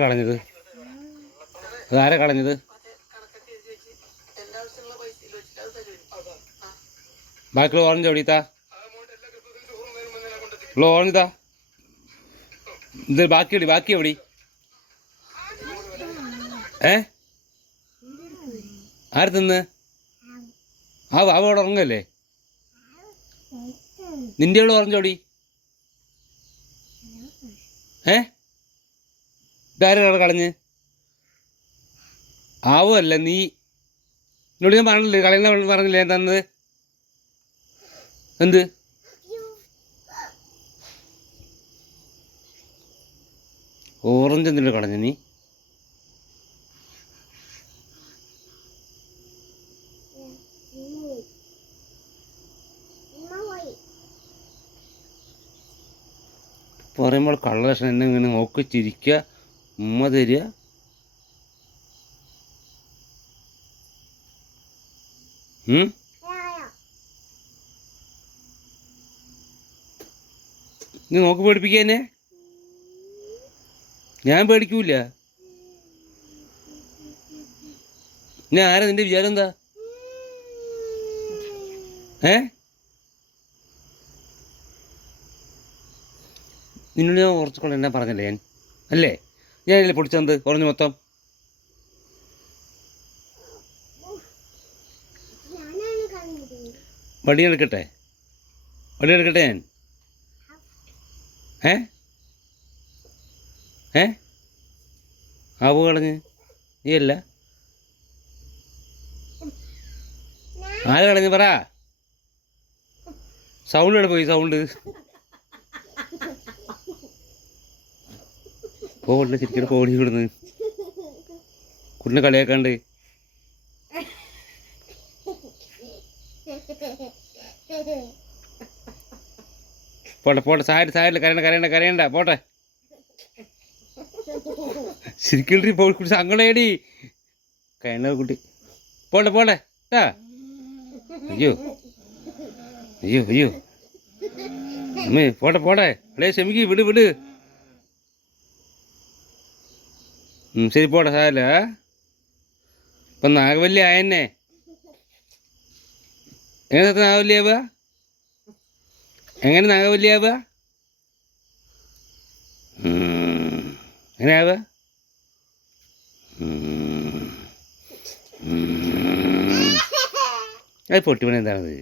കളഞ്ഞത്? അതാരാ കളഞ്ഞത്? ബാക്കിയുള്ള ഓറഞ്ച് എവിടെത്താ? ഓറഞ്ച് ഇത് ബാക്കി എവിടെ? ആര് തിന്ന്? അവിടെ ഉറങ്ങല്ലേ? നിന്റെ അവിടെ ഓറഞ്ച് ഓടി? ഇതാരാ കളഞ്ഞ്? അല്ല നീ എന്നോട് ഞാൻ പറഞ്ഞില്ലേ, കളയുന്ന പറഞ്ഞില്ലേ ഞാൻ തന്നത്? എന്ത് ഓറഞ്ച് എന്തിനാ കളഞ്ഞു നീ? പറയുമ്പോൾ കള്ളലക്ഷണം എന്നെ ഇങ്ങനെ നോക്കി ചിരിക്കുക, ഉമ്മ തരിക. നീ നോക്കി പേടിപ്പിക്കുക എന്നെ? ഞാൻ പേടിക്കൂല. ഞാൻ ആരാ? നിന്റെ വിചാരം എന്താ? നിന്നോട് ഞാൻ കുറച്ചുകൊണ്ട് എന്നാ പറഞ്ഞല്ലേ ഞാൻ? അല്ലേ ഞാനല്ലേ പൊടിച്ചത് കുറഞ്ഞ് മൊത്തം? വടിയെടുക്കട്ടെ ഞാൻ? ആവു കളഞ്ഞ് നീ അല്ല. ആര് കളഞ്ഞ് പറ? സൗണ്ട് എവിടെ പോയി? സൗണ്ട് പോകണ്ട, ശരിക്കും കോടി വിടുന്ന് കുട്ടിനെ കളിയാക്കാണ്ട്. പോട്ടെ സാരില്ല, കരയണ്ട പോട്ടെ. ശരിക്കും കുട്ടി സങ്കടേടി കയണ കുട്ടി. പോട്ടെ അയ്യോ അമ്മേ പോട്ടെ അളേ ക്ഷമിക്ക്, വിട്. ശരി പോട്ടെ, സാരല്ല. ഇപ്പം നാഗവല്ലി ആയെന്നെ. എങ്ങനെ നാഗവല്ലിയാവുക? എങ്ങനെ നാഗവല്ലിയാവുക? എങ്ങനെയാവുക? അത് പൊട്ടിപ്പണി എന്താണത്?